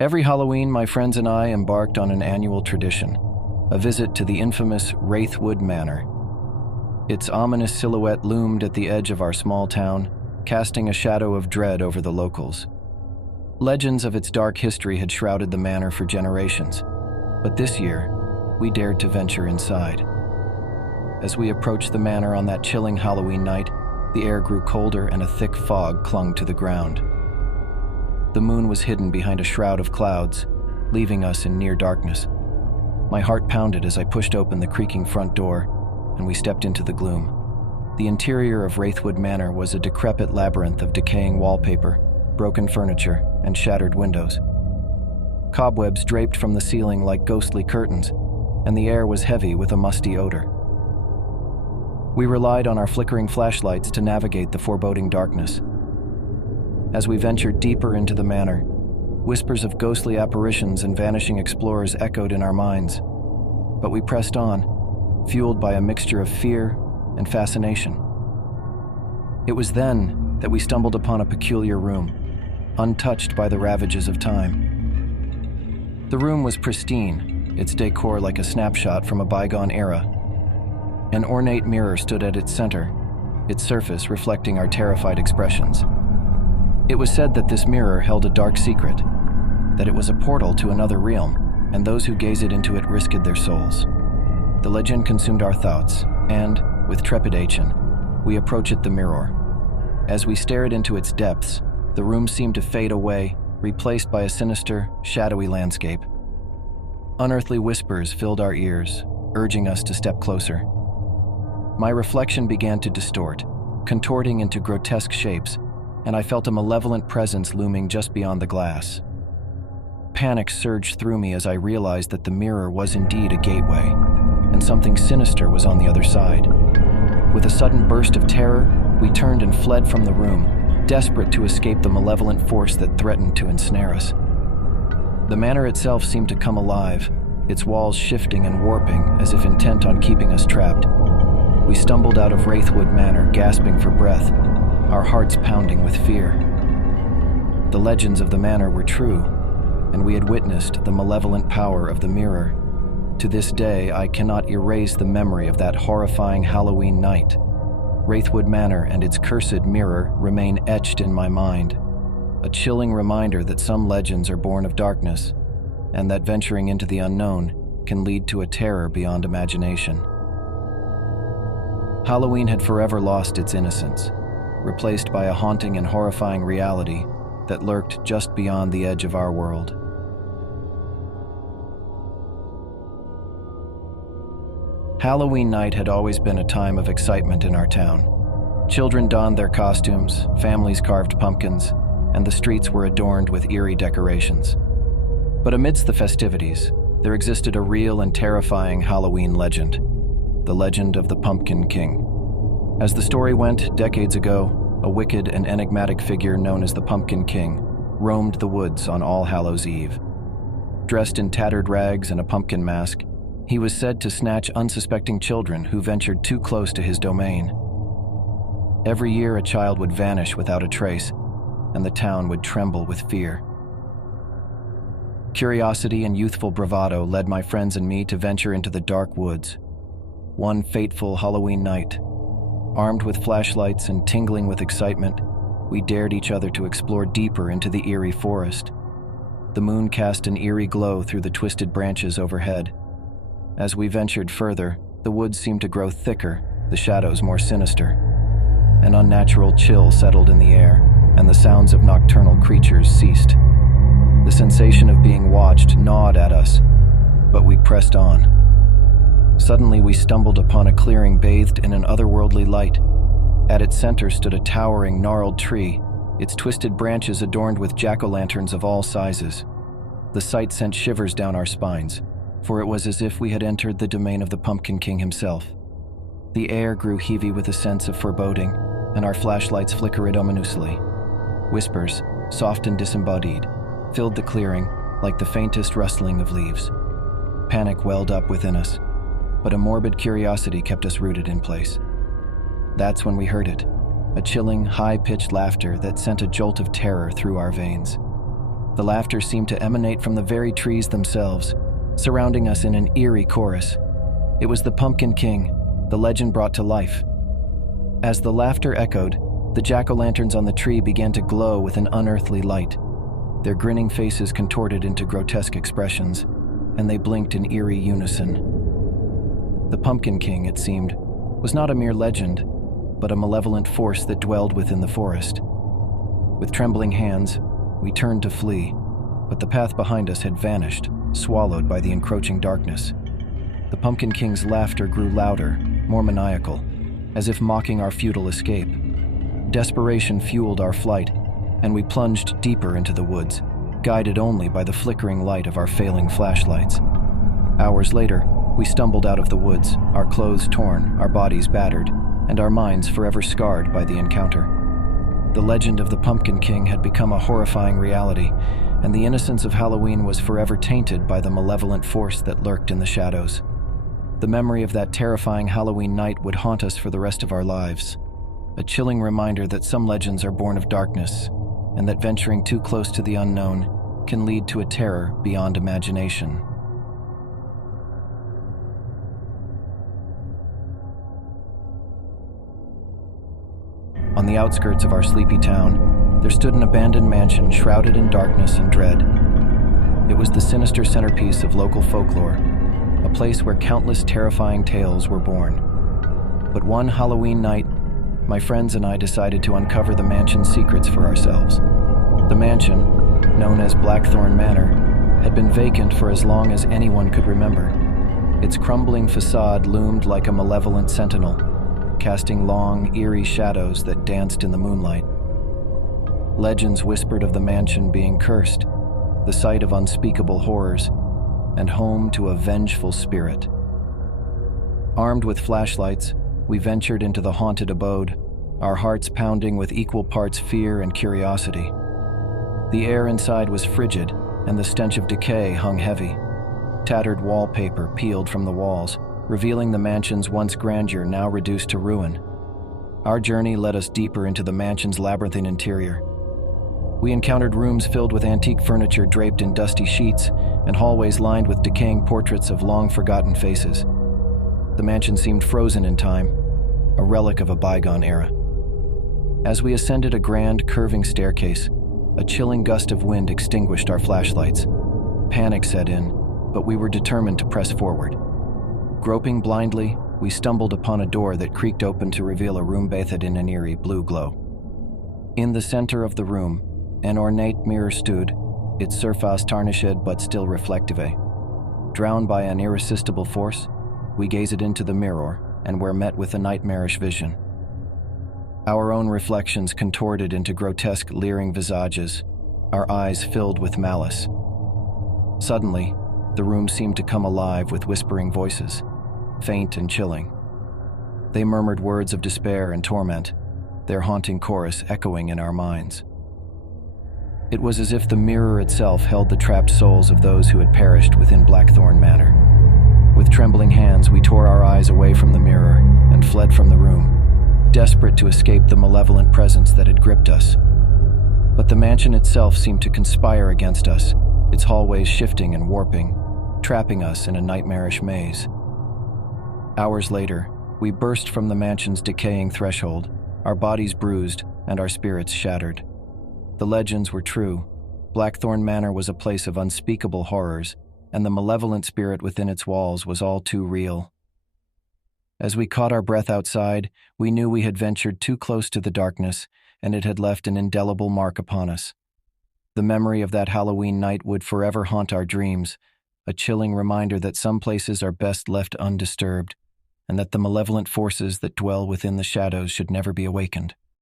Every Halloween, my friends and I embarked on an annual tradition, a visit to the infamous Wraithwood Manor. Its ominous silhouette loomed at the edge of our small town, casting a shadow of dread over the locals. Legends of its dark history had shrouded the manor for generations, but this year, we dared to venture inside. As we approached the manor on that chilling Halloween night, the air grew colder and a thick fog clung to the ground. The moon was hidden behind a shroud of clouds, leaving us in near darkness. My heart pounded as I pushed open the creaking front door, and we stepped into the gloom. The interior of Wraithwood Manor was a decrepit labyrinth of decaying wallpaper, broken furniture, and shattered windows. Cobwebs draped from the ceiling like ghostly curtains, and the air was heavy with a musty odor. We relied on our flickering flashlights to navigate the foreboding darkness. As we ventured deeper into the manor, whispers of ghostly apparitions and vanishing explorers echoed in our minds, but we pressed on, fueled by a mixture of fear and fascination. It was then that we stumbled upon a peculiar room, untouched by the ravages of time. The room was pristine, its decor like a snapshot from a bygone era. An ornate mirror stood at its center, its surface reflecting our terrified expressions. It was said that this mirror held a dark secret, that it was a portal to another realm, and those who gaze into it risked their souls. The legend consumed our thoughts, and, with trepidation, we approached the mirror. As we stared into its depths, the room seemed to fade away, replaced by a sinister, shadowy landscape. Unearthly whispers filled our ears, urging us to step closer. My reflection began to distort, contorting into grotesque shapes, and I felt a malevolent presence looming just beyond the glass. Panic surged through me as I realized that the mirror was indeed a gateway, and something sinister was on the other side. With a sudden burst of terror, we turned and fled from the room, desperate to escape the malevolent force that threatened to ensnare us. The manor itself seemed to come alive, its walls shifting and warping as if intent on keeping us trapped. We stumbled out of Wraithwood Manor, gasping for breath, our hearts pounding with fear. The legends of the manor were true, and we had witnessed the malevolent power of the mirror. To this day, I cannot erase the memory of that horrifying Halloween night. Wraithwood Manor and its cursed mirror remain etched in my mind, a chilling reminder that some legends are born of darkness, and that venturing into the unknown can lead to a terror beyond imagination. Halloween had forever lost its innocence, replaced by a haunting and horrifying reality that lurked just beyond the edge of our world. Halloween night had always been a time of excitement in our town. Children donned their costumes, families carved pumpkins, and the streets were adorned with eerie decorations. But amidst the festivities, there existed a real and terrifying Halloween legend, the legend of the Pumpkin King. As the story went, decades ago, a wicked and enigmatic figure known as the Pumpkin King roamed the woods on All Hallows' Eve. Dressed in tattered rags and a pumpkin mask, he was said to snatch unsuspecting children who ventured too close to his domain. Every year, a child would vanish without a trace, and the town would tremble with fear. Curiosity and youthful bravado led my friends and me to venture into the dark woods. One fateful Halloween night, armed with flashlights and tingling with excitement, we dared each other to explore deeper into the eerie forest. The moon cast an eerie glow through the twisted branches overhead. As we ventured further, the woods seemed to grow thicker, the shadows more sinister. An unnatural chill settled in the air, and the sounds of nocturnal creatures ceased. The sensation of being watched gnawed at us, but we pressed on. Suddenly, we stumbled upon a clearing bathed in an otherworldly light. At its center stood a towering, gnarled tree, its twisted branches adorned with jack-o'-lanterns of all sizes. The sight sent shivers down our spines, for it was as if we had entered the domain of the Pumpkin King himself. The air grew heavy with a sense of foreboding, and our flashlights flickered ominously. Whispers, soft and disembodied, filled the clearing like the faintest rustling of leaves. Panic welled up within us, but a morbid curiosity kept us rooted in place. That's when we heard it, a chilling, high-pitched laughter that sent a jolt of terror through our veins. The laughter seemed to emanate from the very trees themselves, surrounding us in an eerie chorus. It was the Pumpkin King, the legend brought to life. As the laughter echoed, the jack-o'-lanterns on the tree began to glow with an unearthly light. Their grinning faces contorted into grotesque expressions, and they blinked in eerie unison. The Pumpkin King, it seemed, was not a mere legend, but a malevolent force that dwelled within the forest. With trembling hands, we turned to flee, but the path behind us had vanished, swallowed by the encroaching darkness. The Pumpkin King's laughter grew louder, more maniacal, as if mocking our futile escape. Desperation fueled our flight, and we plunged deeper into the woods, guided only by the flickering light of our failing flashlights. Hours later, we stumbled out of the woods, our clothes torn, our bodies battered, and our minds forever scarred by the encounter. The legend of the Pumpkin King had become a horrifying reality, and the innocence of Halloween was forever tainted by the malevolent force that lurked in the shadows. The memory of that terrifying Halloween night would haunt us for the rest of our lives, a chilling reminder that some legends are born of darkness, and that venturing too close to the unknown can lead to a terror beyond imagination. On the outskirts of our sleepy town, there stood an abandoned mansion shrouded in darkness and dread. It was the sinister centerpiece of local folklore, a place where countless terrifying tales were born. But one Halloween night, my friends and I decided to uncover the mansion's secrets for ourselves. The mansion, known as Blackthorn Manor, had been vacant for as long as anyone could remember. Its crumbling facade loomed like a malevolent sentinel, casting long, eerie shadows that danced in the moonlight. Legends whispered of the mansion being cursed, the site of unspeakable horrors, and home to a vengeful spirit. Armed with flashlights, we ventured into the haunted abode, our hearts pounding with equal parts fear and curiosity. The air inside was frigid, and the stench of decay hung heavy. Tattered wallpaper peeled from the walls, revealing the mansion's once grandeur now reduced to ruin. Our journey led us deeper into the mansion's labyrinthine interior. We encountered rooms filled with antique furniture draped in dusty sheets and hallways lined with decaying portraits of long-forgotten faces. The mansion seemed frozen in time, a relic of a bygone era. As we ascended a grand, curving staircase, a chilling gust of wind extinguished our flashlights. Panic set in, but we were determined to press forward. Groping blindly, we stumbled upon a door that creaked open to reveal a room bathed in an eerie blue glow. In the center of the room, an ornate mirror stood, its surface tarnished but still reflective. Drowned by an irresistible force, we gazed into the mirror and were met with a nightmarish vision. Our own reflections contorted into grotesque, leering visages, our eyes filled with malice. Suddenly, the room seemed to come alive with whispering voices, faint and chilling. They murmured words of despair and torment, their haunting chorus echoing in our minds. It was as if the mirror itself held the trapped souls of those who had perished within Blackthorn Manor. With trembling hands, we tore our eyes away from the mirror and fled from the room, desperate to escape the malevolent presence that had gripped us. But the mansion itself seemed to conspire against us, its hallways shifting and warping, trapping us in a nightmarish maze. Hours later, we burst from the mansion's decaying threshold, our bodies bruised and our spirits shattered. The legends were true. Blackthorn Manor was a place of unspeakable horrors, and the malevolent spirit within its walls was all too real. As we caught our breath outside, we knew we had ventured too close to the darkness, and it had left an indelible mark upon us. The memory of that Halloween night would forever haunt our dreams, a chilling reminder that some places are best left undisturbed, and that the malevolent forces that dwell within the shadows should never be awakened.